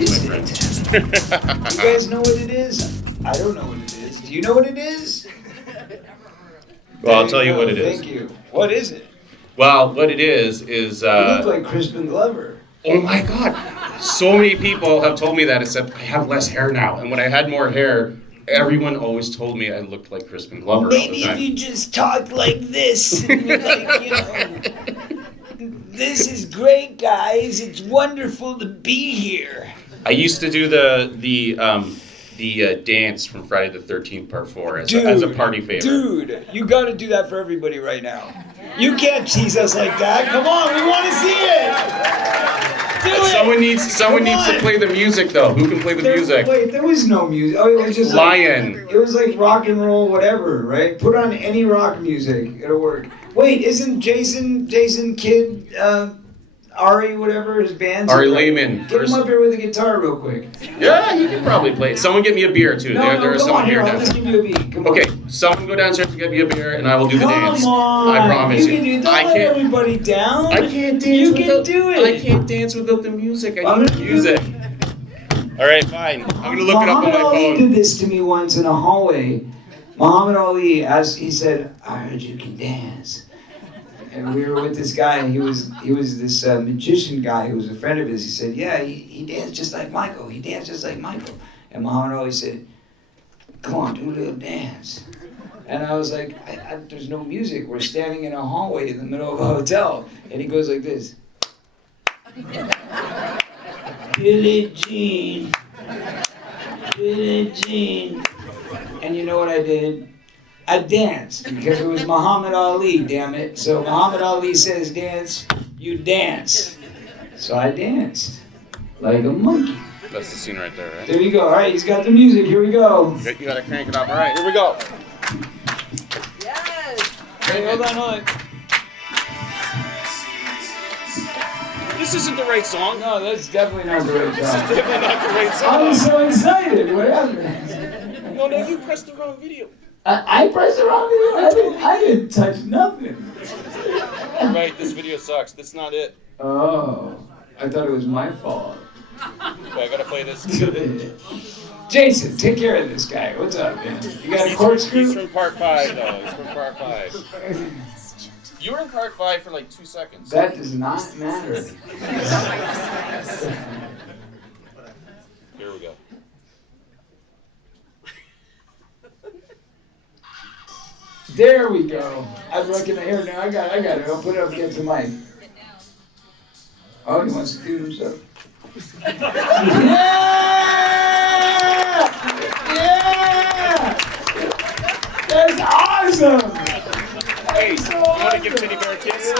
sake, my friend. You guys know what it is? I don't know what it is. Do you know what it is? Well, I'll tell you what it is. Thank you. What is it? Well, what it is You look like Crispin Glover. oh my God, so many people have told me that, except I have less hair now. And when I had more hair, everyone always told me I looked like Crispin Glover all the time. Maybe if you just talk like this, and you're like, you know, this is great, guys. It's wonderful to be here. I used to do the dance from Friday the 13th Part 4 as a party favor. Dude, you got to do that for everybody right now. You can't tease us like that. Come on, we want to see it. Do it. Someone needs to play the music though. Who can play the music? Wait, there was no music. Oh, it was just Lion. It was like rock and roll, whatever, right? Put on any rock music, it'll work. Wait, isn't Jason Kidd, Ari, whatever his band's? Ari Lehman. Get him up here with a guitar real quick. Yeah, he can probably play it. Someone get me a beer too. No, there is come someone on, here I'll now. just give you a beat. Come on. Okay, someone go downstairs and get me a beer, and I will do the dance. Come on. I promise you. Can do. Don't let everybody down. I can't dance. You can do it. I can't dance without the music. I need the music. All right, fine. I'm gonna look it up on my Muhammad Ali phone. did this to me once in a hallway. Muhammad Ali, he said, "I heard you can dance." And we were with this guy, and he was this magician guy who was a friend of his. He said, "Yeah, he danced just like Michael. He danced just like Michael." And Muhammad Ali said, "Come on, do a little dance." And I was like, "There's no music. We're standing in a hallway in the middle of a hotel." And he goes like this. Billie Jean. Billie Jean. And you know what I did? I danced because it was Muhammad Ali, damn it. So Muhammad Ali says dance, you dance. So I danced like a monkey. That's the scene right there, right? There you go. All right, he's got the music. Here we go. You gotta crank it up. All right, here we go. Yes! Hey, hold on. This isn't the right song. No, that's definitely not the right This is song. definitely not the right song. I was so excited. What happened? No, you pressed the wrong video. I pressed the wrong video. I didn't touch nothing. Right, this video sucks. That's not it. Oh, I thought it was my fault. Wait, I gotta play this. Jason, take care of this guy. What's up, man? You got a corkscrew? He's from Part 5, though. He's from Part 5. You were in Part 5 for like 2 seconds. That does not matter. Here we go. There we go. I'm looking at here now. I got it. I'll put it up against the mic. Oh, he wants to do himself. Yeah! Yeah! That's awesome! Hey, you want to give Teddy Bear a kiss?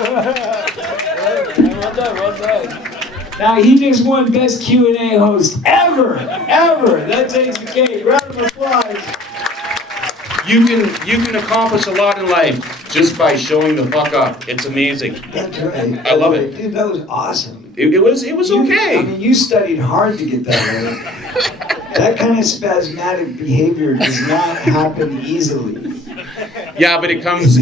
Well done. Now he just won Best Q&A Host ever. That takes the cake. Round of applause. You can accomplish a lot in life just by showing the fuck up. It's amazing. That's right. I love it. Dude, that was awesome. It was okay. I mean, you studied hard to get that right. That kind of spasmodic behavior does not happen easily. Yeah, but it comes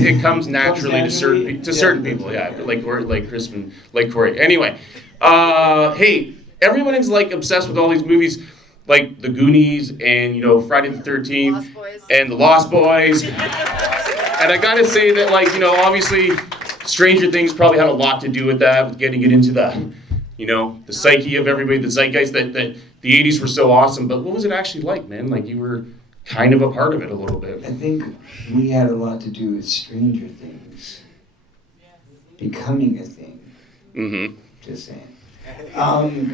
naturally to certain people. Yeah, like Crispin, like Corey. Anyway, hey, everyone is like obsessed with all these movies, like the Goonies and Friday the 13th and the Lost Boys. And I gotta say that, like, obviously, Stranger Things probably had a lot to do with that, with getting it into the psyche of everybody, the zeitgeist that the 80s were so awesome. But what was it actually like, man? Like, you were kind of a part of it a little bit. I think we had a lot to do with Stranger Things becoming a thing. Mm-hmm. Just saying.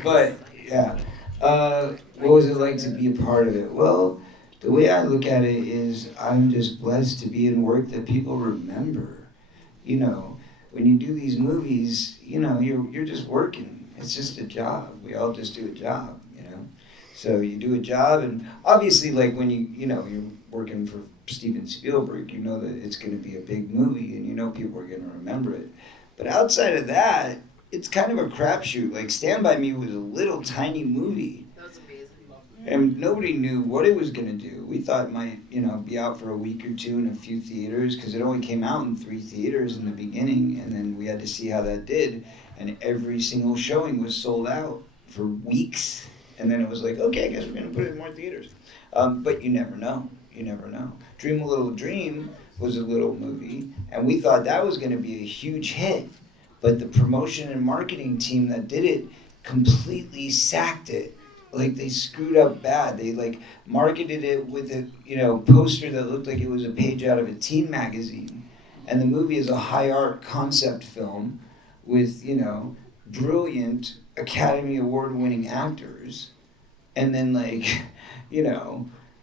But yeah, what was it like to be a part of it? Well, the way I look at it is I'm just blessed to be in work that people remember. When you do these movies, you're just working. It's just a job. We all just do a job, So you do a job, and obviously, like when you're working for Steven Spielberg, you know that it's going to be a big movie, and people are going to remember it. But outside of that, it's kind of a crapshoot. Like Stand By Me was a little tiny movie. That was amazing. And nobody knew what it was going to do. We thought it might, be out for a week or two in a few theaters, because it only came out in 3 theaters in the beginning, and then we had to see how that did. And every single showing was sold out for weeks. And then it was like, okay, I guess we're going to put it in more theaters. But you never know. You never know. Dream a Little Dream was a little movie, and we thought that was going to be a huge hit. But the promotion and marketing team that did it completely sacked it. Like, they screwed up bad. They, like, marketed it with a, poster that looked like it was a page out of a teen magazine. And the movie is a high art concept film with, brilliant Academy Award winning actors. And then, like,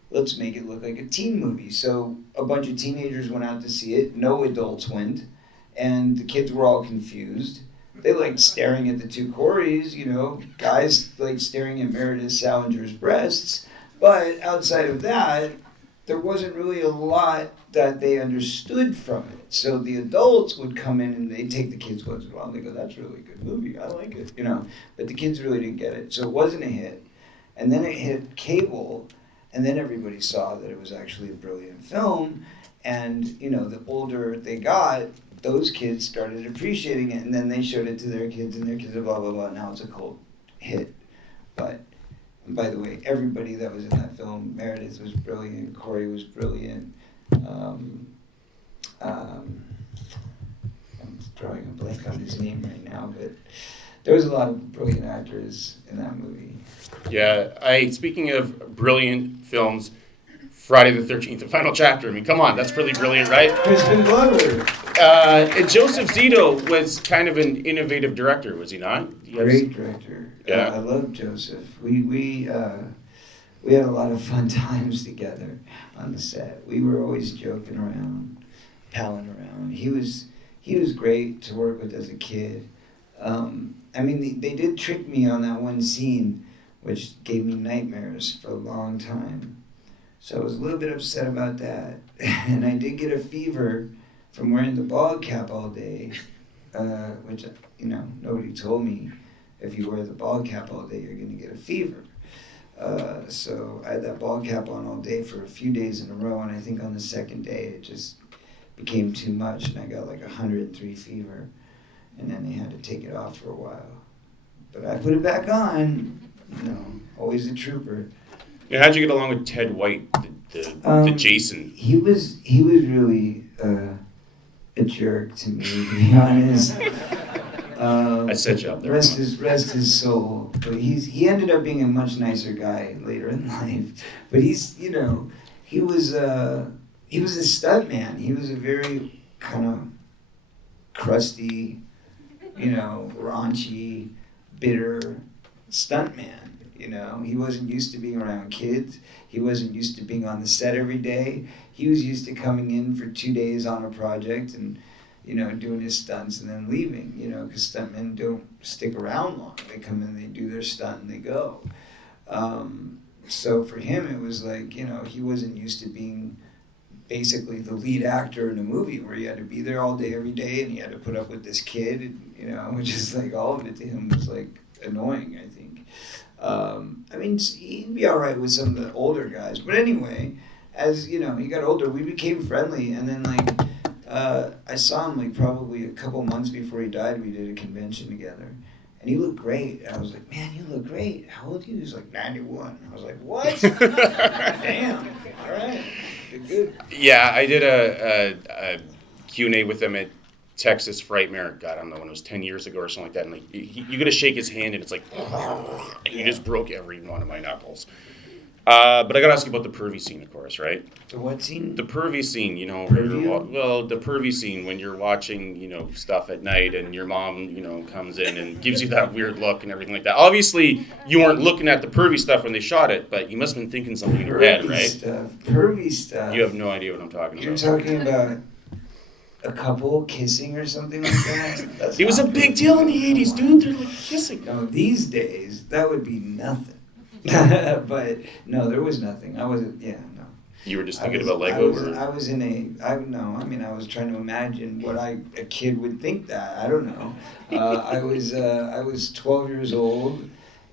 let's make it look like a teen movie. So a bunch of teenagers went out to see it. No adults went. And the kids were all confused. They liked staring at the two Coreys, guys like staring at Meredith Salinger's breasts. But outside of that, there wasn't really a lot that they understood from it. So the adults would come in and they'd take the kids once in a while and they go, that's really a good movie, I like it, But the kids really didn't get it. So it wasn't a hit. And then it hit cable, and then everybody saw that it was actually a brilliant film. And, the older they got, those kids started appreciating it, and then they showed it to their kids, and their kids are blah, blah, blah. Now it's a cult hit. But, by the way, everybody that was in that film, Meredith was brilliant, Corey was brilliant. I'm drawing a blank on his name right now, but there was a lot of brilliant actors in that movie. Yeah, speaking of brilliant films, Friday the 13th, the final chapter. I mean, come on, that's pretty brilliant, right? Crispin Glover. And Joseph Zito was kind of an innovative director, was he not? Great director. Yeah. I love Joseph. We had a lot of fun times together on the set. We were always joking around, palling around. He was great to work with as a kid. They did trick me on that one scene, which gave me nightmares for a long time. So I was a little bit upset about that. And I did get a fever from wearing the bald cap all day, which, nobody told me if you wear the bald cap all day, you're going to get a fever. So I had that bald cap on all day for a few days in a row, and I think on the second day it just became too much, and I got like 103 fever, and then they had to take it off for a while. But I put it back on, always a trooper. Yeah, how'd you get along with Ted White, the Jason? He was really a jerk to me, to be honest. I set you up there. Rest his soul. But he ended up being a much nicer guy later in life. But he was a stuntman. He was a very kind of crusty, raunchy, bitter stuntman. He wasn't used to being around kids. He wasn't used to being on the set every day. He was used to coming in for 2 days on a project and, doing his stunts and then leaving, because stuntmen don't stick around long. They come in, they do their stunt, and they go. So for him, it was like, he wasn't used to being basically the lead actor in a movie where he had to be there all day, every day, and he had to put up with this kid, which is like all of it to him was like annoying, I think. He'd be all right with some of the older guys. But anyway, as, he got older, we became friendly. And then, I saw him, probably a couple months before he died. We did a convention together. And he looked great. And I was like, man, you look great. How old are you? He was like, 91. I was like, what? Damn. All right. Good. Yeah, I did a Q&A with him at Texas Frightmare, God, I don't know, when it was 10 years ago or something like that, and you gotta shake his hand and it's like, and he just broke every one of my knuckles. But I gotta ask you about the pervy scene, of course, right? The what scene? The pervy scene, the pervy scene when you're watching, stuff at night and your mom, comes in and gives you that weird look and everything like that. Obviously, you weren't looking at the pervy stuff when they shot it, but you must have been thinking something in your head, right? Pervy stuff. You have no idea what I'm talking about. You're talking about a couple kissing or something like that? It was a big deal in the 80s, dude. They're like kissing. No, these days, that would be nothing. But no, there was nothing. I wasn't, no. You were just thinking about Lego? I was trying to imagine what a kid would think that. I don't know. I was 12 years old,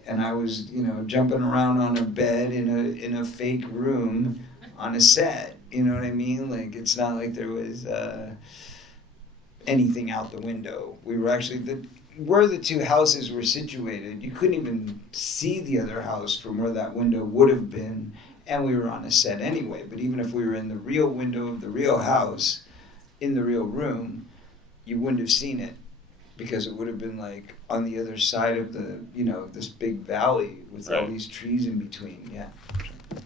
and I was, jumping around on a bed in a fake room on a set. You know what I mean? It's not like there was anything out the window. We were actually, where the two houses were situated, you couldn't even see the other house from where that window would have been, and we were on a set anyway. But even if we were in the real window of the real house, in the real room, you wouldn't have seen it, because it would have been like on the other side of the, this big valley with all these trees in between. Yeah.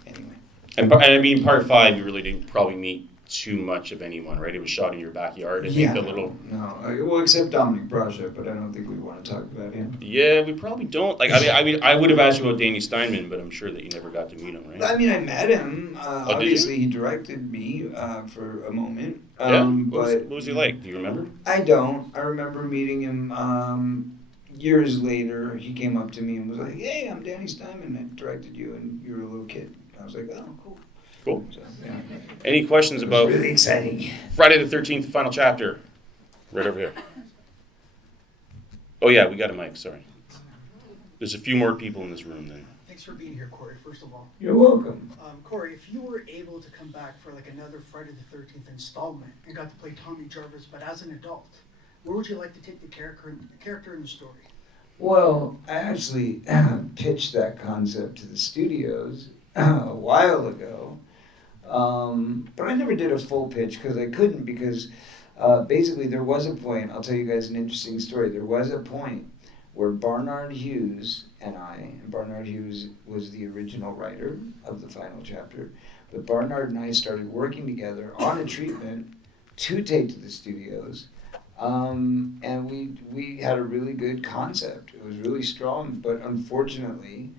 Anyway. And I mean, part 5, you really didn't probably meet too much of anyone, right? It was shot in your backyard. And Yeah. the little. No, well, except Dominic Brasha, but I don't think we want to talk about him. Yeah, we probably don't. Like, I mean, I would have asked you about Danny Steinman, but I'm sure that you never got to meet him, right? I mean, I met him. Did Obviously, you? he directed me for a moment. Yeah. But What was he like? Do you remember? I don't. I remember meeting him years later. He came up to me and was like, "Hey, I'm Danny Steinman. I directed you, and you were a little kid." I was like, "Oh, cool." Cool. So, yeah. Any questions It was about really exciting. Friday the 13th, final chapter? Right over here. Oh yeah, we got a mic, sorry. There's a few more people in this room then. Thanks for being here, Corey, first of all. You're welcome. Corey, if you were able to come back for like another Friday the 13th installment and got to play Tommy Jarvis, but as an adult, where would you like to take the character in the story? Well, I actually pitched that concept to the studios a while ago, but I never did a full pitch because I couldn't, because basically there was a point, I'll tell you guys an interesting story, there was a point where Barnard Hughes and Barnard Hughes was the original writer of the final chapter, but Barnard and I started working together on a treatment to take to the studios. And we had a really good concept. It was really strong, but unfortunately,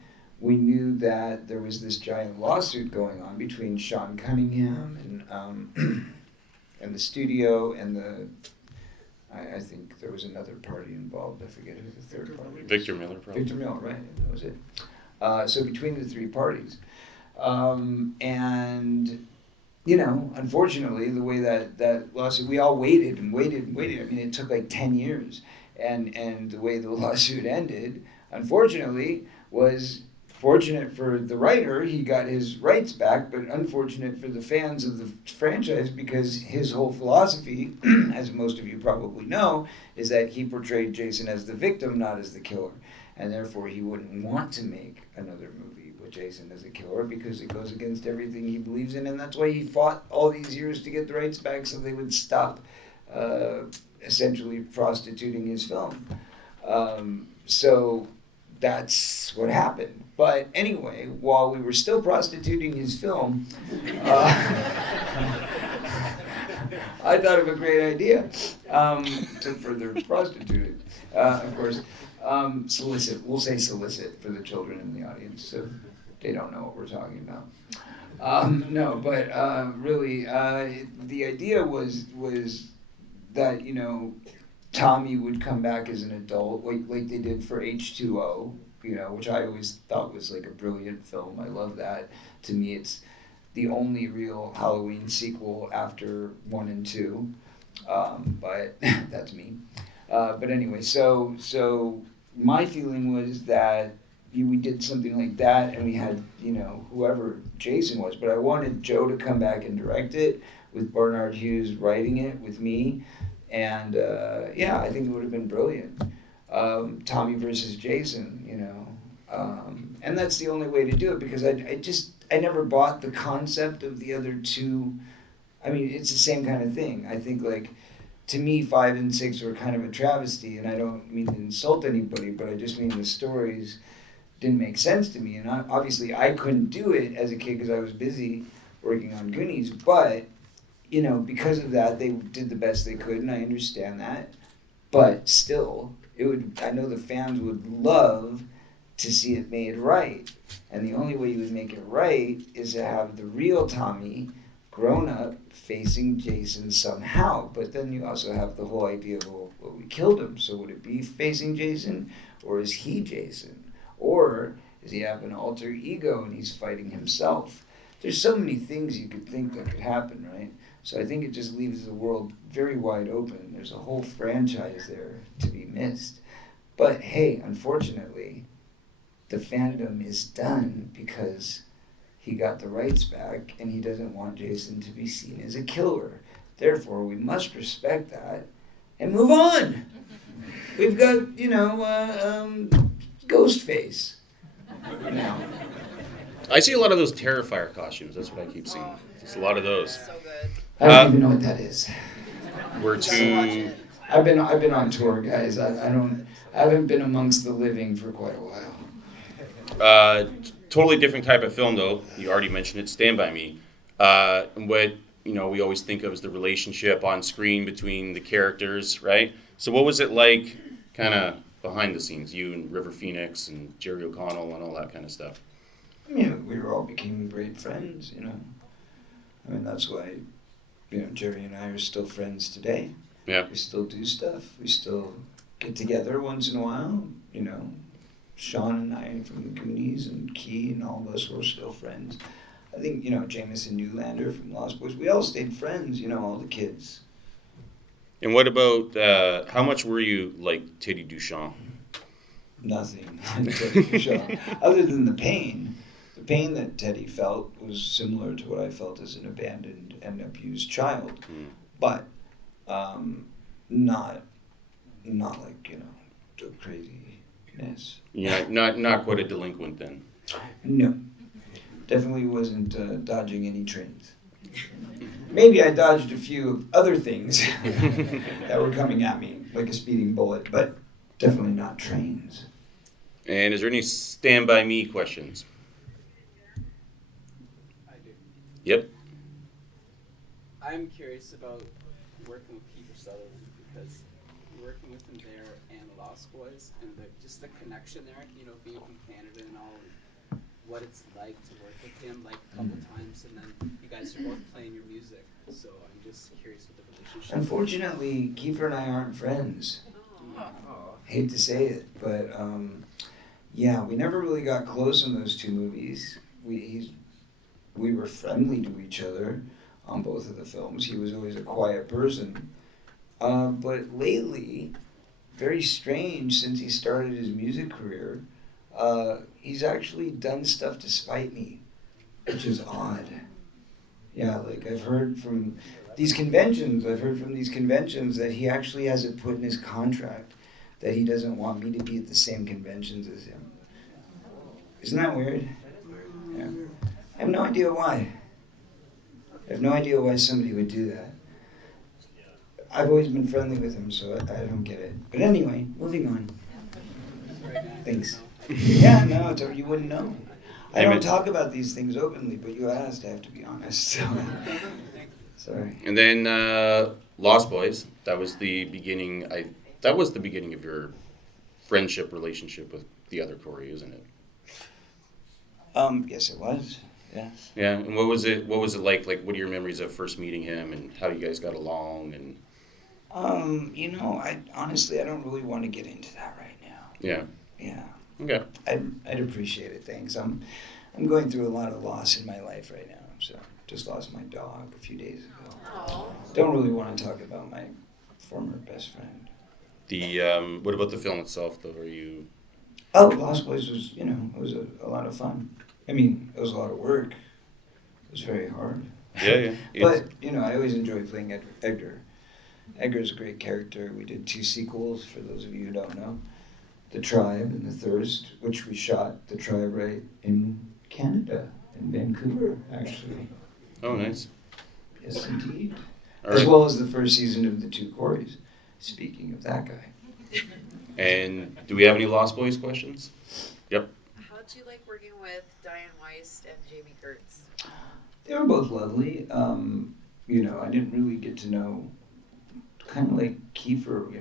we knew that there was this giant lawsuit going on between Sean Cunningham and the studio and I think there was another party involved. I forget who the third party was. Victor Miller, probably. Victor Miller, right? That was it. So between the three parties, and unfortunately, the way that lawsuit, we all waited and waited and waited. I mean, it took like 10 years. And the way the lawsuit ended, unfortunately, was fortunate for the writer, he got his rights back, but unfortunate for the fans of the franchise, because his whole philosophy, as most of you probably know, is that he portrayed Jason as the victim, not as the killer. And therefore, he wouldn't want to make another movie with Jason as a killer, because it goes against everything he believes in, and that's why he fought all these years to get the rights back so they would stop essentially prostituting his film. So that's what happened. But anyway, while we were still prostituting his film, I thought of a great idea to further prostitute it, of course. Solicit, we'll say solicit for the children in the audience, so they don't know what we're talking about. No, but really, the idea was that, Tommy would come back as an adult, like they did for H2O, which I always thought was like a brilliant film. I love that. To me, it's the only real Halloween sequel after 1 and 2, but that's me. But anyway, so my feeling was that we did something like that, and we had, whoever Jason was, but I wanted Joe to come back and direct it, with Barnard Hughes writing it with me, and I think it would have been brilliant. Tommy versus Jason, and that's the only way to do it, because I never bought the concept of the other two. I mean, it's the same kind of thing. I think, like, to me, 5 and 6 were kind of a travesty, and I don't mean to insult anybody, but I just mean the stories didn't make sense to me, and obviously I couldn't do it as a kid because I was busy working on Goonies, but, because of that, they did the best they could, and I understand that, but still, I know the fans would love to see it made right, and the only way you would make it right is to have the real Tommy grown up facing Jason somehow. But then you also have the whole idea of, well, we killed him, so would it be facing Jason, or is he Jason, or does he have an alter ego and he's fighting himself? There's so many things you could think that could happen, right? So I think it just leaves the world very wide open. There's a whole franchise there to be missed. But hey, unfortunately, the fandom is done because he got the rights back, and he doesn't want Jason to be seen as a killer. Therefore, we must respect that and move on. We've got, Ghostface. You know. I see a lot of those Terrifier costumes. That's what I keep seeing. There's a lot of those. So good. I don't even know what that is. We're too. I've been on tour, guys. I haven't been amongst the living for quite a while. Totally different type of film, though. You already mentioned it, Stand By Me. And what we always think of as the relationship on screen between the characters, right? So what was it like, kind of behind the scenes, you and River Phoenix and Jerry O'Connell and all that kind of stuff? I mean, we all became great friends, I mean, that's why, Jerry and I are still friends today. Yeah. We still do stuff. We still get together once in a while, Sean and I from the Goonies and Key and all of us were still friends. I think, Jameson Newlander from Lost Boys, we all stayed friends, all the kids. And what about, how much were you like Teddy Duchamp? Nothing. Teddy Duchamp. Other than the pain. The pain that Teddy felt was similar to what I felt as an abandoned and abused child. But not like, craziness. Yeah, not quite a delinquent then. No. Definitely wasn't dodging any trains. Maybe I dodged a few other things that were coming at me, like a speeding bullet, but definitely not trains. And is there any Stand By Me questions? I do. Yep. I'm curious about working with Kiefer Sutherland because working with him there and Lost Boys and just the connection there, being from Canada and all, what it's like to work with him like a couple times, and then you guys are both playing your music. So I'm just curious with the relationship. Unfortunately, Kiefer and I aren't friends. Hate to say it, but we never really got close in those two movies. We were friendly to each other on both of the films. He was always a quiet person. But lately, very strange since he started his music career, he's actually done stuff to spite me, which is odd. Yeah, like I've heard from these conventions that he actually has it put in his contract that he doesn't want me to be at the same conventions as him. Isn't that weird? Yeah. I have no idea why. I have no idea why somebody would do that. I've always been friendly with him, so I don't get it. But anyway, moving on. Thanks. Yeah, no, you wouldn't know. I don't talk about these things openly, but you asked, I have to be honest. So. Sorry. And then Lost Boys, that was the beginning. That was the beginning of your friendship relationship with the other Corey, isn't it? Yes, it was. Yes. Yeah. And what was it like? Like, what are your memories of first meeting him and how you guys got along? And I honestly don't really want to get into that right now. yeah. Yeah. Okay. I'd appreciate it. Thanks. I'm going through a lot of loss in my life right now. So just lost my dog a few days ago. Aww. Don't really want to talk about my former best friend. What about the film itself, though? Are you? Oh, Lost Boys was, it was a lot of fun. I mean, it was a lot of work. It was very hard. Yeah. But, I always enjoy playing Edgar. Edgar's a great character. We did 2 sequels, for those of you who don't know. The Tribe and The Thirst, which we shot The Tribe right in Canada, in Vancouver, actually. Oh, nice. Yes, indeed. All As right. well as the first season of The Two Coreys. Speaking of that guy. And do we have any Lost Boys questions? Yep. How'd you like working with Diane Weiss and Jamie Gertz? They were both lovely. I didn't really get to know, kind of like Kiefer,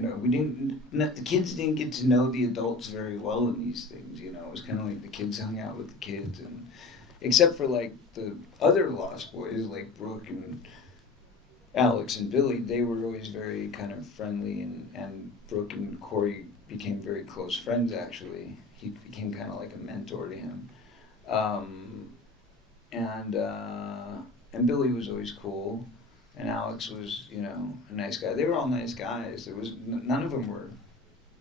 the kids didn't get to know the adults very well in these things, It was kind of like the kids hung out with the kids, and except for like the other Lost Boys, like Brooke and Alex and Billy, they were always very kind of friendly, and Brooke and Corey became very close friends, actually. He became kind of like a mentor to him. And Billy was always cool, and Alex was, a nice guy. They were all nice guys. There was none of them were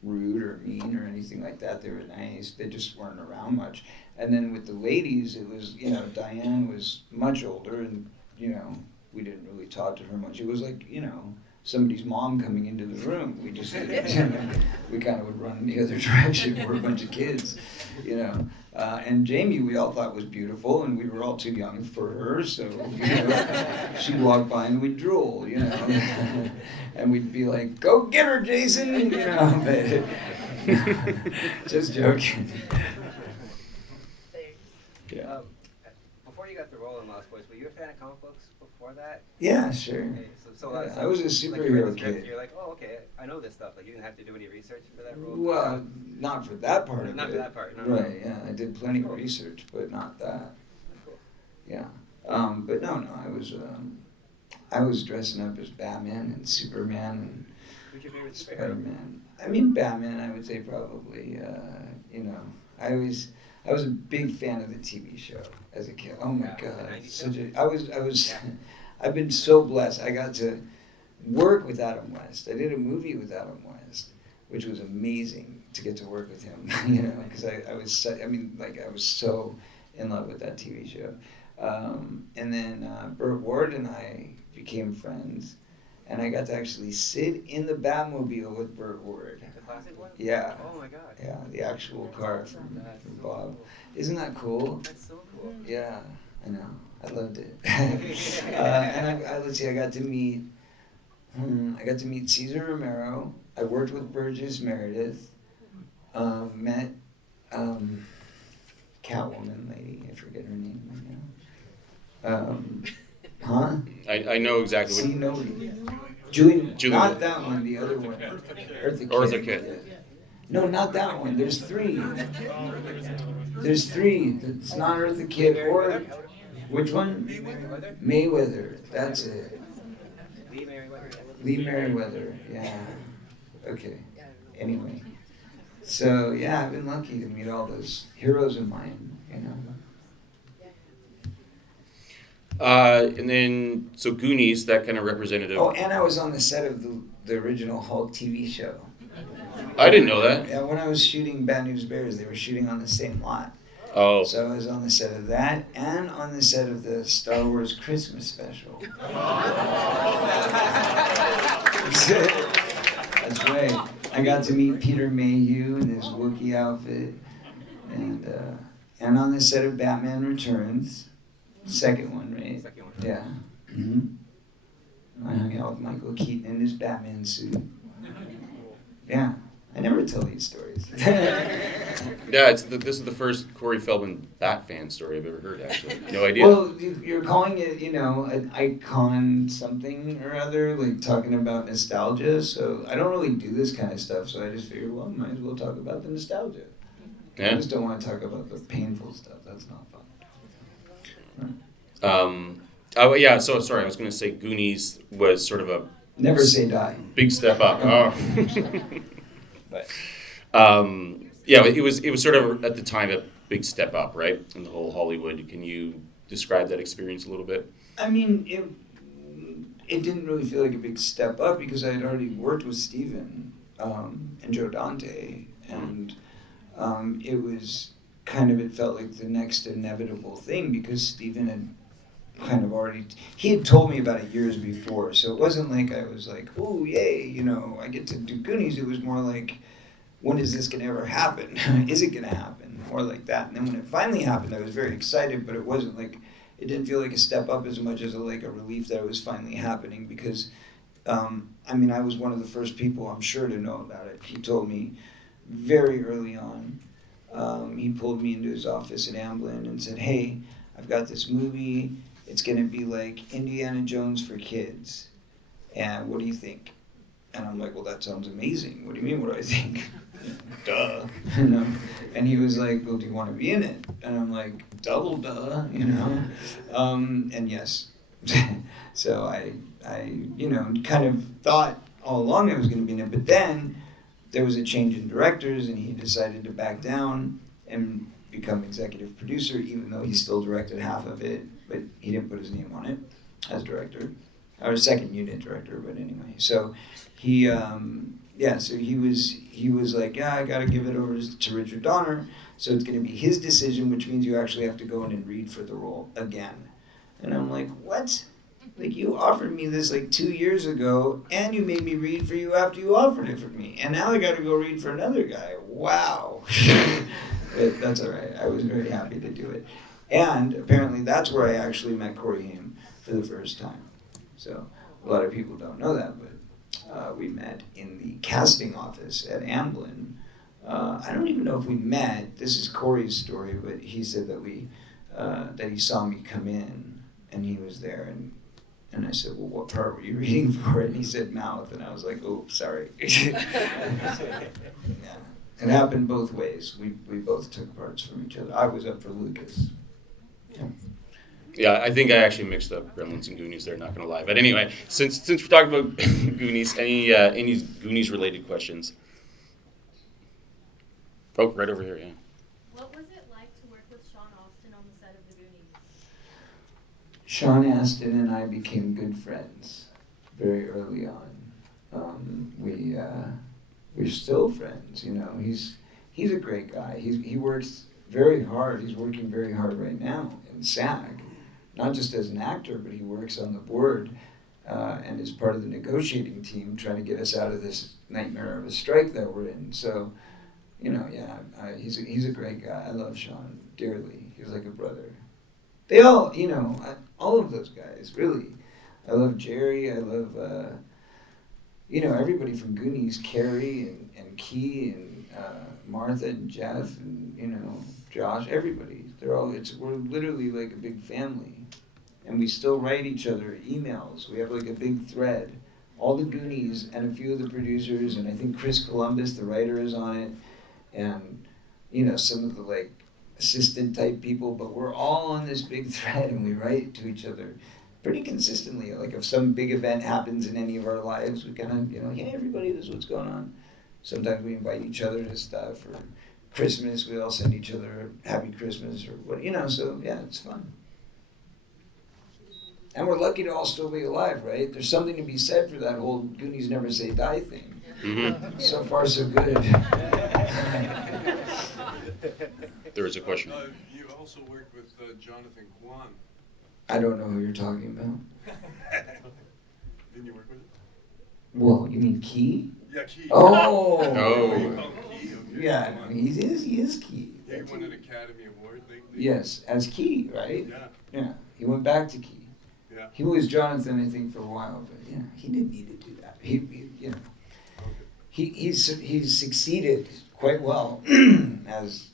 rude or mean or anything like that. They were nice. They just weren't around much. And then with the ladies, it was, Diane was much older, and we didn't really talk to her much. It was like, somebody's mom coming into the room. We just, we kind of would run in the other direction. We're a bunch of kids, you know. And Jamie, we all thought was beautiful, and we were all too young for her, so you know, she'd walk by and we'd drool, you know, and we'd be like, "Go get her, Jason," you know. But just joking. Yeah. Before you got the role in Lost Boys, were you a fan of comic books before that? Yeah, sure. Okay, Yeah, I was a like superhero you read the script, kid. You're like, oh, okay, I know this stuff. Like, you didn't have to do any research for that role? Well, not for that part of it. Not for that part, no. Right, yeah, I did plenty of research, but not that. Cool. Yeah. But no, I was dressing up as Batman and Superman and Who's your favorite superhero? Spider-Man. I mean, Batman, I would say probably, you know, I was a big fan of the TV show as a kid. Oh my Yeah, God, the 90s such show? I was, I've been so blessed. I got to work with Adam West. I did a movie with Adam West, which was amazing to get to work with him, you know, because I was so in love with that TV show. And then Burt Ward and I became friends, and I got to actually sit in the Batmobile with Burt Ward. The classic one? Yeah. Oh my god. Yeah, the actual car from That's so Bob. cool. Isn't that cool? That's so cool. Yeah, I know. I loved it. And let's see, I got to meet Cesar Romero. I worked with Burgess Meredith. Met Catwoman lady. I forget her name right now. Huh? I know exactly See, what. nobody. Julie. Julie. Not that one. The other one. Eartha Eartha Kitt. Kitt. No, not that one. There's three. There's three. It's not Eartha Kitt or which one? Merriweather? Mayweather. That's it. Leigh Merriweather. Lee Merriweather. Yeah. Okay. Anyway. So yeah, I've been lucky to meet all those heroes of mine. You know. And then, so Goonies, that kind of representative. Oh, and I was on the set of the original Hulk TV show. I didn't know that. Yeah, when I was shooting Bad News Bears, they were shooting on the same lot. Oh. So I was on the set of that and on the set of the Star Wars Christmas special. That's right. I got to meet Peter Mayhew in his Wookiee outfit. And on the set of Batman Returns. Second one, right? Second one. Yeah. Mm-hmm. I hung out with Michael Keaton in his Batman suit. Yeah. I never tell these stories. Yeah, this is the first Corey Feldman Bat fan story I've ever heard, actually. No idea. Well, you're calling it, you know, an icon something or other, like talking about nostalgia. So I don't really do this kind of stuff. So I just figured, well, might as well talk about the nostalgia. I Yeah. just don't want to talk about the painful stuff. That's not fun. Oh yeah. So sorry, I was going to say Goonies was sort of a Never say die. big step up. Oh. But Yeah, it was sort of at the time a big step up, right? In the whole Hollywood. Can you describe that experience a little bit? I mean, it didn't really feel like a big step up because I had already worked with Steven and Joe Dante, and it was kind of, it felt like the next inevitable thing because Steven had kind of already, he had told me about it years before, so it wasn't like I was like, oh yay, you know, I get to do Goonies. It was more like, when is this gonna ever happen? Is it gonna happen? More like that. And then when it finally happened, I was very excited, but it wasn't like, it didn't feel like a step up as much as a relief that it was finally happening because, I mean, I was one of the first people, I'm sure, to know about it. He told me very early on, he pulled me into his office at Amblin and said, hey, I've got this movie. It's going to be like Indiana Jones for kids. And what do you think? And I'm like, well, that sounds amazing. What do you mean, what do I think? Duh. You know? And he was like, well, do you want to be in it? And I'm like, double duh, you know? And yes. So I, you know, kind of thought all along I was going to be in it. But then there was a change in directors and he decided to back down and become executive producer, even though he still directed half of it, but he didn't put his name on it as director, or second unit director, but anyway. So he, so he was like, yeah, I gotta give it over to Richard Donner, so it's gonna be his decision, which means you actually have to go in and read for the role again. And I'm like, what? Like, you offered me this like 2 years ago, and you made me read for you after you offered it for me, and now I got to go read for another guy. Wow. But that's all right. I was very happy to do it. And apparently that's where I actually met Corey Haim for the first time. So a lot of people don't know that, but we met in the casting office at Amblin. I don't even know if we met. This is Corey's story, but he said that that he saw me come in and he was there, and I said, well, what part were you reading for? And he said mouth, and I was like, oh, sorry. Yeah. It happened both ways. We both took parts from each other. I was up for Lucas. Yeah. Yeah, I think I actually mixed up Gremlins and Goonies there, not gonna lie. But anyway, since we're talking about Goonies, any Goonies related questions? Oh, right over here, yeah. What was it like to work with Sean Astin on the set of The Goonies? Sean Astin and I became good friends very early on. We're still friends, you know. He's a great guy. He works very hard. He's working very hard right now in SAG, not just as an actor, but he works on the board and is part of the negotiating team trying to get us out of this nightmare of a strike that we're in. So, you know, yeah, he's a great guy. I love Sean dearly. He's like a brother. They all, you know, all of those guys, really. I love Jerry. I love, you know, everybody from Goonies, Carrie and Key and Martha and Jeff and, you know, Josh, everybody. We're literally like a big family. And we still write each other emails. We have like a big thread. All the Goonies and a few of the producers, and I think Chris Columbus, the writer, is on it. And, you know, some of the like assistant type people, but we're all on this big thread and we write to each other pretty consistently. Like if some big event happens in any of our lives, we kind of, you know, hey everybody, this is what's going on. Sometimes we invite each other to stuff, or Christmas, we all send each other Happy Christmas, or what, you know, so yeah, it's fun. And we're lucky to all still be alive, right? There's something to be said for that whole Goonies never say die thing. Mm-hmm. So far, so good. There was a question. You also worked with Jonathan Kwan. I don't know who you're talking about. Didn't you work with him? Well, you mean Key? Yeah, Key. Oh. Key, okay. Yeah, he is Key. He won an Academy Award lately. Yes, as Key, right? Yeah. Yeah, he went back to Key. Yeah. He was Jonathan, I think, for a while, but yeah, he didn't need to do that. He you know, he's succeeded quite well as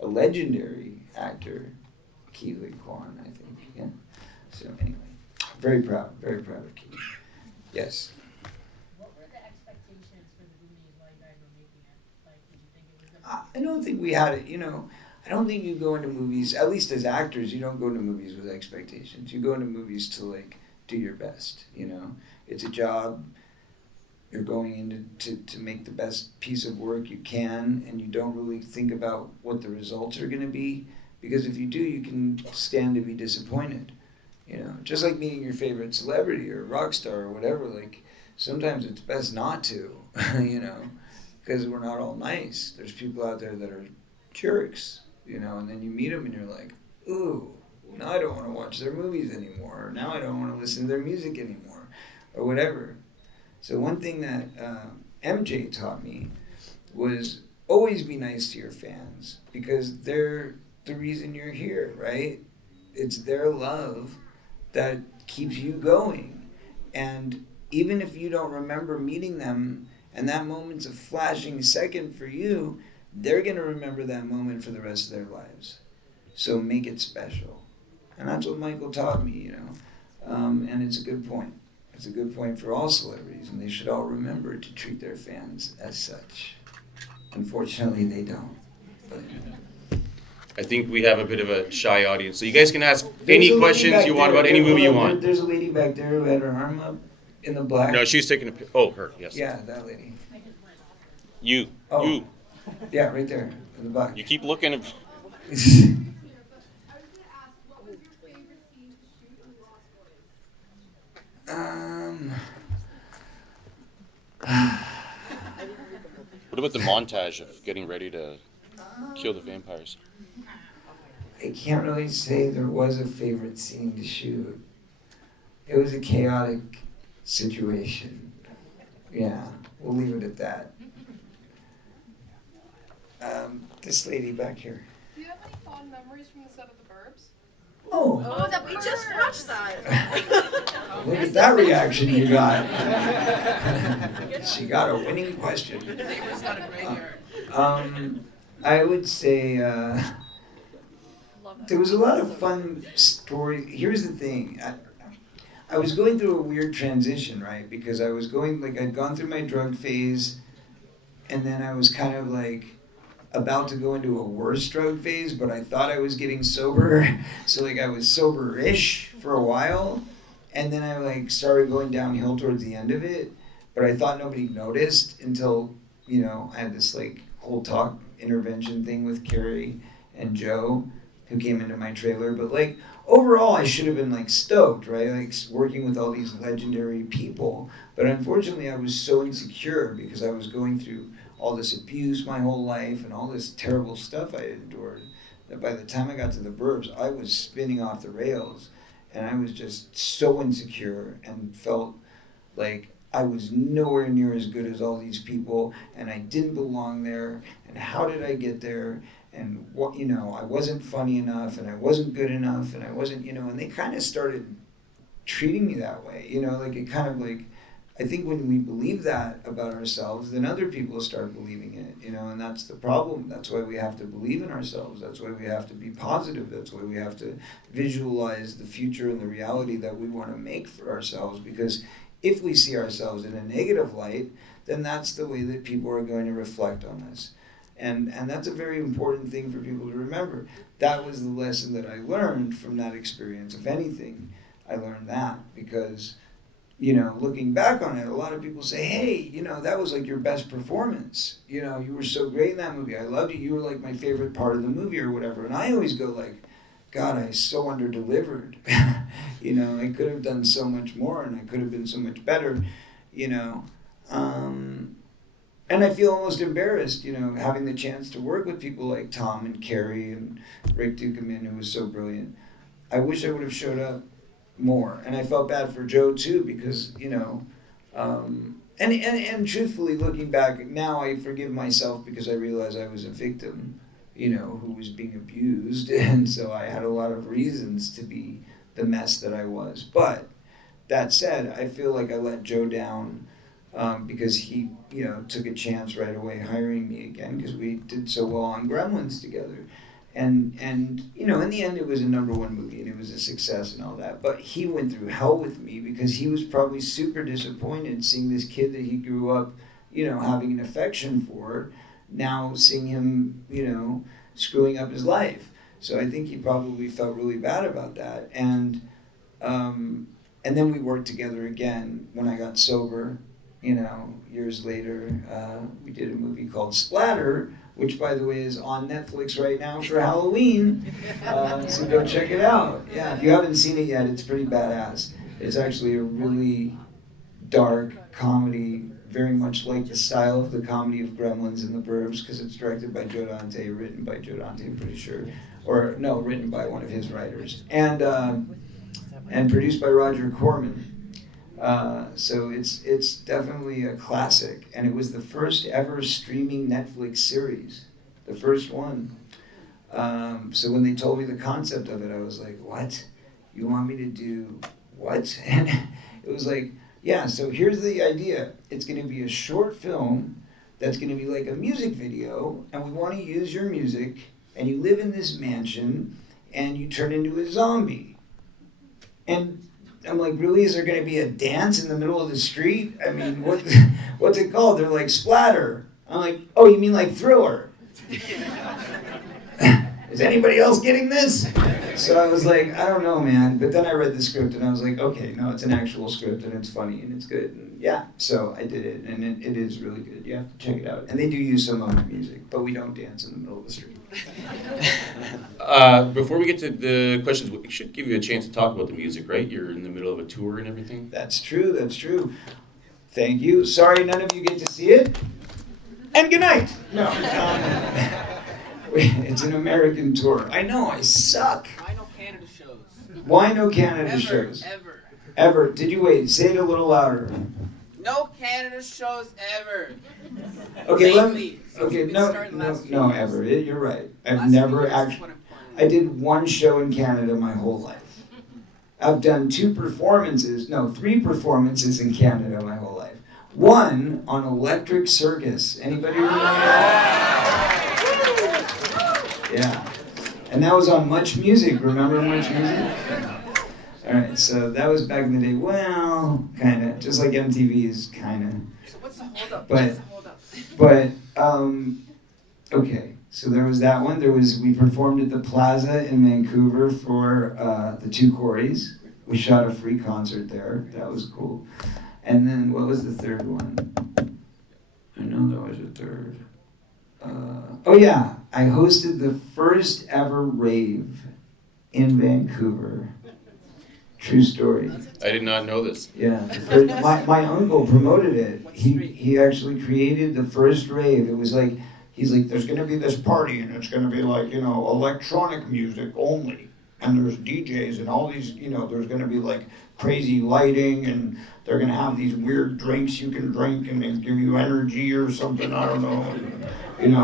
a legendary actor, Key Kwan, I think. Yeah. So anyway, very proud of Key. Yes. What were the expectations for The Goonies while you guys were making it? Like, did you think it was gonna I don't think we had it, you know, I don't think you go into movies, at least as actors, you don't go into movies with expectations. You go into movies to, like, do your best, you know. It's a job. You're going into to make the best piece of work you can, and you don't really think about what the results are going to be, because if you do, you can stand to be disappointed, you know. Just like meeting your favorite celebrity or rock star or whatever, like, sometimes it's best not to, you know, because we're not all nice. There's people out there that are jerks. You know, and then you meet them and you're like, ooh, now I don't want to watch their movies anymore. Or now I don't want to listen to their music anymore, or whatever. So one thing that MJ taught me was always be nice to your fans, because they're the reason you're here, right? It's their love that keeps you going. And even if you don't remember meeting them and that moment's a flashing second for you, they're going to remember that moment for the rest of their lives. So make it special. And that's what Michael taught me, you know. And it's a good point. It's a good point for all celebrities, and they should all remember to treat their fans as such. Unfortunately, they don't. But I think we have a bit of a shy audience, so you guys can ask any questions you want about any movie you want. There's a lady back there who had her arm up in the black. No, she's taking a picture. Oh, her, yes. Yeah, that lady. You. Yeah, right there in the black. You keep looking. I was going to ask, what was your favorite scene to shoot in Lost Boys? What about the montage of getting ready to kill the vampires? I can't really say there was a favorite scene to shoot. it was a chaotic situation. Yeah, we'll leave it at that. This lady back here. Do you have any fond memories from the set of The Burbs? Oh, Oh, that we just watched that. look at that reaction you got. She got a winning question. I would say there was a lot of fun story. Here's the thing. I was going through a weird transition, right? Because I was I'd gone through my drug phase, and then I was kind of like about to go into a worse drug phase, but I thought I was getting sober. So like I was sober-ish for a while, and then I like started going downhill towards the end of it, but I thought nobody noticed until, I had this like whole talk intervention thing with Carrie and Joe, who came into my trailer. But like overall I should have been like stoked, right? Like working with all these legendary people. But unfortunately I was so insecure because I was going through all this abuse my whole life and all this terrible stuff I endured, that by the time I got to The Burbs, I was spinning off the rails, and I was just so insecure and felt like I was nowhere near as good as all these people, and I didn't belong there, and how did I get there, and what, I wasn't funny enough, and I wasn't good enough, and I wasn't, and they kind of started treating me that way, like it kind of like, I think when we believe that about ourselves, then other people start believing it, and that's the problem. That's why we have to believe in ourselves. That's why we have to be positive. That's why we have to visualize the future and the reality that we want to make for ourselves. Because if we see ourselves in a negative light, then that's the way that people are going to reflect on us. And that's a very important thing for people to remember. That was the lesson that I learned from that experience. If anything, I learned that because looking back on it, a lot of people say, hey, that was like your best performance. You were so great in that movie. I loved you. You were like my favorite part of the movie or whatever. And I always go like, God, I so under-delivered. I could have done so much more and I could have been so much better, And I feel almost embarrassed, having the chance to work with people like Tom and Carrie and Rick Dukeman, who was so brilliant. I wish I would have showed up more, and I felt bad for Joe too because and truthfully looking back now, I forgive myself because I realize I was a victim, who was being abused, and so I had a lot of reasons to be the mess that I was. But that said, I feel like I let Joe down because he took a chance right away hiring me again because we did so well on Gremlins together. And in the end, it was a #1 movie, and it was a success and all that. But he went through hell with me because he was probably super disappointed seeing this kid that he grew up, having an affection for, now seeing him, screwing up his life. So I think he probably felt really bad about that. And then we worked together again when I got sober, years later. We did a movie called Splatter, which, by the way, is on Netflix right now for Halloween. So go check it out. Yeah, if you haven't seen it yet, it's pretty badass. It's actually a really dark comedy, very much like the style of the comedy of Gremlins and The Burbs, because it's directed by Joe Dante, written by Joe Dante, I'm pretty sure. Or, no, written by one of his writers. And produced by Roger Corman. So it's definitely a classic, and it was the first ever streaming Netflix series, the first one. So when they told me the concept of it, I was like, what? You want me to do what? And it was like, yeah, so here's the idea. It's going to be a short film that's going to be like a music video, and we want to use your music, and you live in this mansion, and you turn into a zombie. And I'm like, really? Is there going to be a dance in the middle of the street? I mean, what's it called? They're like, Splatter. I'm like, oh, you mean like Thriller? Is anybody else getting this? So I was like, I don't know, man. But then I read the script and I was like, okay, no, it's an actual script and it's funny and it's good. And yeah, so I did it, and it is really good. You have to check it out. And they do use some of my music, but we don't dance in the middle of the street. Before we get to the questions, we should give you a chance to talk about the music, right? You're in the middle of a tour and everything. That's true, that's true. Thank you. Sorry none of you get to see it. And good night. No. It's an American tour. I know, I suck. Why no Canada shows? Why no Canada Ever, shows? ever. Ever. Did you wait? Say it a little louder. No Canada shows ever. Okay, let me. Lately. Okay, It no, started no, last few no, years. ever. You're right. I've Last few never years is actually. what I'm pointing I did one show in Canada my whole life. I've done 3 performances in Canada my whole life. One on Electric Circus. Anybody remember that? Yeah. And that was on Much Music. Remember Much Music? All right, so that was back in the day. Well, kind of. Just like MTV is kind of. So what's the holdup? But- What's the holdup? But, okay, so there was that one. We performed at the Plaza in Vancouver for the 2 Coreys. We shot a free concert there. That was cool. And then, what was the third one? I know there was a third. Oh yeah, I hosted the first ever rave in Vancouver. True story. I did not know this. Yeah, my uncle promoted it. He actually created the first rave. It was like, he's like, there's gonna be this party and it's gonna be like, electronic music only. And there's DJs and all these, there's gonna be like crazy lighting and they're gonna have these weird drinks you can drink and they give you energy or something, I don't know. And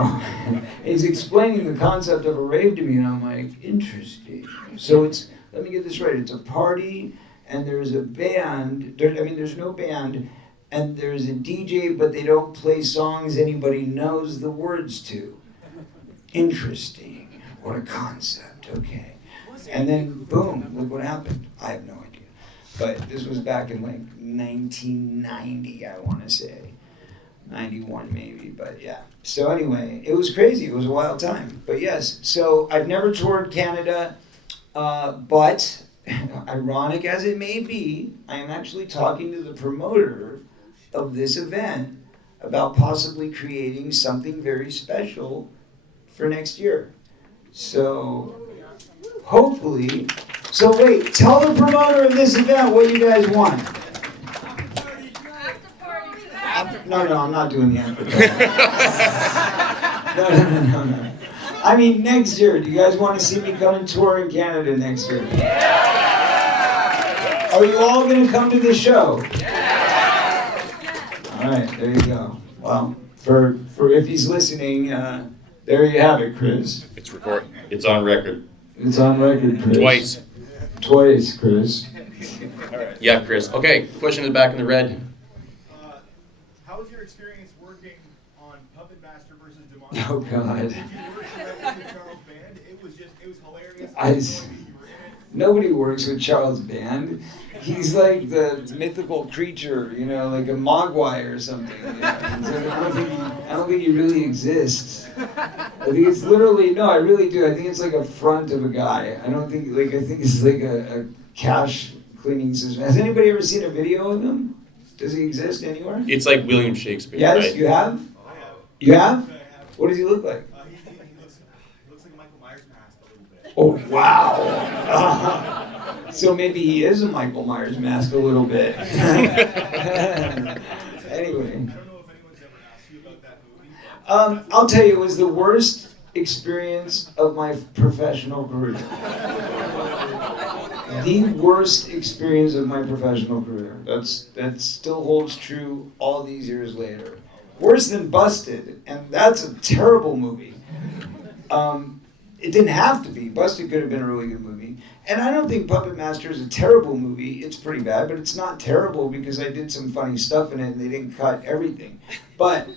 he's explaining the concept of a rave to me and I'm like, interesting. So let me get this right, it's a party and there's a band, there's no band, and there's a DJ, but they don't play songs anybody knows the words to. Interesting, what a concept, okay. And then boom, look what happened. I have no idea. But this was back in like 1990, I want to say. 91 maybe, but yeah. So anyway, it was crazy, it was a wild time. But yes, so I've never toured Canada, but ironic as it may be, I am actually talking to the promoter of this event about possibly creating something very special for next year. So hopefully, so wait, tell the promoter of this event what you guys want. No, I'm not doing the after party. No. I mean, next year. Do you guys want to see me come and tour in Canada next year? Yeah! Are you all going to come to the show? Yeah! All right, there you go. Well, for if he's listening, there you have it, Chris. It's recorded. It's on record. It's on record, Chris. Twice, Chris. Yeah, Chris. Okay, question in the back in the red. How was your experience working on Puppet Master versus Demon? Oh, God. Did you work directly with Charles Band? It was hilarious. Nobody works with Charles Band. He's like the mythical creature, like a Mogwai or something. I don't think he really exists. I think it's literally, no, I really do. I think it's like a front of a guy. I think it's like a cash cleaning system. Has anybody ever seen a video of him? Does he exist anywhere? It's like William Shakespeare, Yes, right? you have? You have? What does he look like? He looks like a Michael Myers mask a little bit. Oh, wow. So maybe he is a Michael Myers mask a little bit. Anyway. I don't know if anyone's ever asked you about that movie. I'll tell you, it was the worst experience of my professional career. The worst experience of my professional career. That still holds true all these years later. Worse than Busted, and that's a terrible movie. It didn't have to be. Busted could have been a really good movie. And I don't think Puppet Master is a terrible movie. It's pretty bad, but it's not terrible because I did some funny stuff in it and they didn't cut everything. But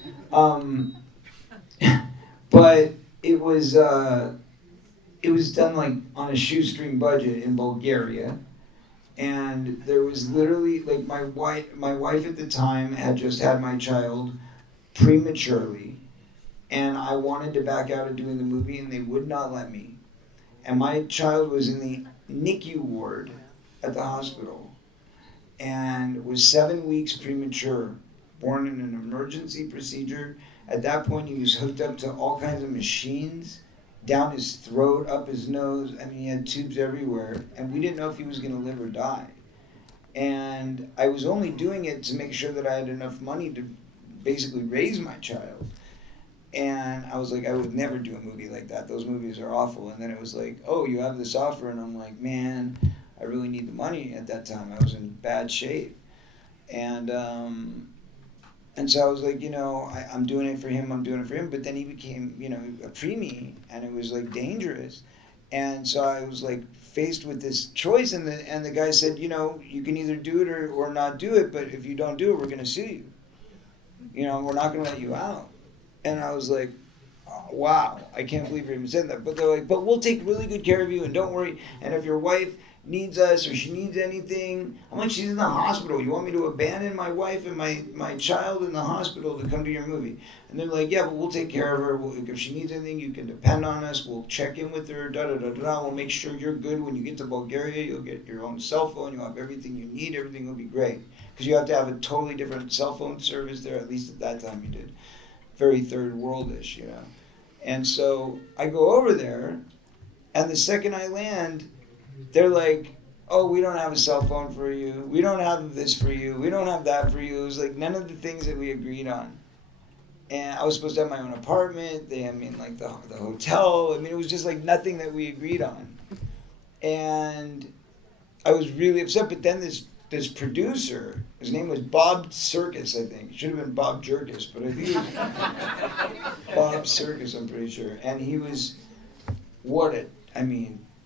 it was done like on a shoestring budget in Bulgaria. And there was literally, like, my wife at the time had just had my child prematurely. And I wanted to back out of doing the movie and they would not let me. And my child was in the NICU ward at the hospital and was 7 weeks premature, born in an emergency procedure. At that point, he was hooked up to all kinds of machines, down his throat, up his nose. I mean, he had tubes everywhere, and we didn't know if he was going to live or die. And I was only doing it to make sure that I had enough money to basically raise my child. And I was like, I would never do a movie like that. Those movies are awful. And then it was like, oh, you have this offer. And I'm like, man, I really need the money at that time. I was in bad shape. And so I was like, I'm doing it for him, but then he became, a preemie, and it was like dangerous. And so I was like faced with this choice, and the guy said, you can either do it or not do it, but if you don't do it, we're gonna sue you. We're not gonna let you out. And I was like, oh, wow, I can't believe you even said that. But they're like, but we'll take really good care of you, and don't worry, and if your wife needs us or she needs anything, I'm like, she's in the hospital. You want me to abandon my wife and my child in the hospital to come to your movie? And they're like, yeah, but we'll take care of her. If she needs anything, you can depend on us. We'll check in with her, We'll make sure you're good when you get to Bulgaria. You'll get your own cell phone. You'll have everything you need. Everything will be great. Because you have to have a totally different cell phone service there, at least at that time you did. Very third world-ish, And so I go over there, and the second I land, they're like, oh, we don't have a cell phone for you. We don't have this for you. We don't have that for you. It was like none of the things that we agreed on. And I was supposed to have my own apartment. They had me in like the hotel. I mean, it was just like nothing that we agreed on. And I was really upset. But then this producer, his name was Bob Circus, I think. It should have been Bob Jerkis, but I think it was Bob Circus, I'm pretty sure. And he was,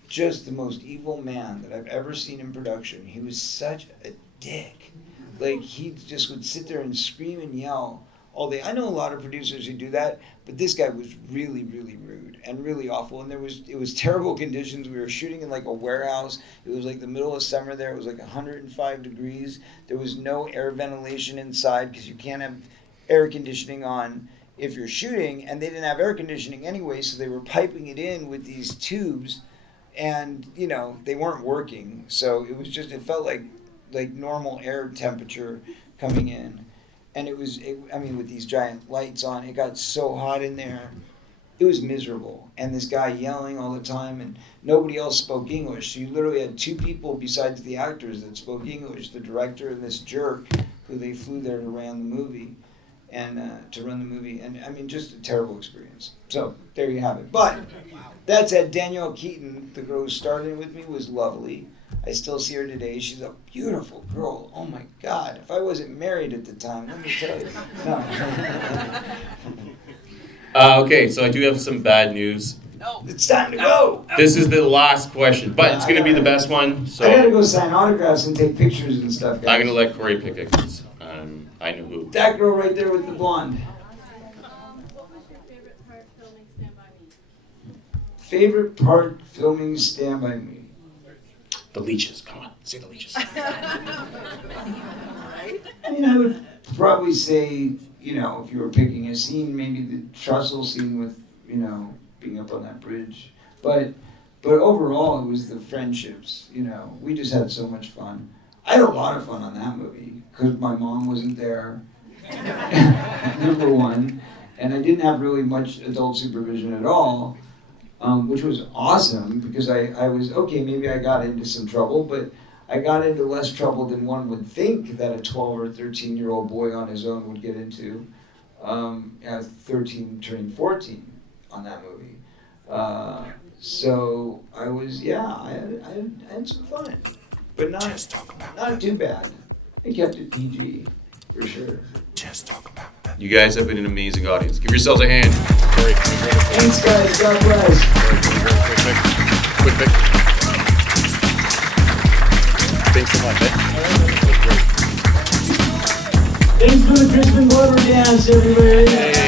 just the most evil man that I've ever seen in production. He was such a dick. Like, he just would sit there and scream and yell all day. I know a lot of producers who do that, but this guy was really, really rude and really awful. And it was terrible conditions. We were shooting in like a warehouse. It was like the middle of summer there. It was like 105 degrees. There was no air ventilation inside because you can't have air conditioning on if you're shooting. And they didn't have air conditioning anyway, so they were piping it in with these tubes. And, they weren't working. So it felt like normal air temperature coming in. And with these giant lights on, it got so hot in there. It was miserable. And this guy yelling all the time, and nobody else spoke English. So you literally had two people besides the actors that spoke English, the director and this jerk who they flew there to run the movie. And just a terrible experience. So there you have it. But that said, Danielle Keaton, the girl who started with me, was lovely. I still see her today. She's a beautiful girl. Oh my God. If I wasn't married at the time, let me tell you. No. Okay, so I do have some bad news. No. It's time to go. This is the last question, but it's going to be the best one. So I gotta go sign autographs and take pictures and stuff, guys. I'm going to let Corey pick it because I know who. That girl right there with the blonde. What was your favorite part filming Stand By Me? Favorite part filming Stand By Me? The leeches. Come on, say the leeches. I would probably say, if you were picking a scene, maybe the trestle scene with, being up on that bridge. But overall, it was the friendships. We just had so much fun. I had a lot of fun on that movie because my mom wasn't there, number one, and I didn't have really much adult supervision at all. Which was awesome because I was, maybe I got into some trouble, but I got into less trouble than one would think that a 12 or 13-year-old boy on his own would get into. 13 turning 14 on that movie. So I was, I had some fun, but not too bad. I kept it PG, for sure. Just talk about that. You guys have been an amazing audience. Give yourselves a hand. Thanks, guys. God bless. Quick pick. Thanks so much. Thanks for the Crispin Glover dance, everybody. Hey.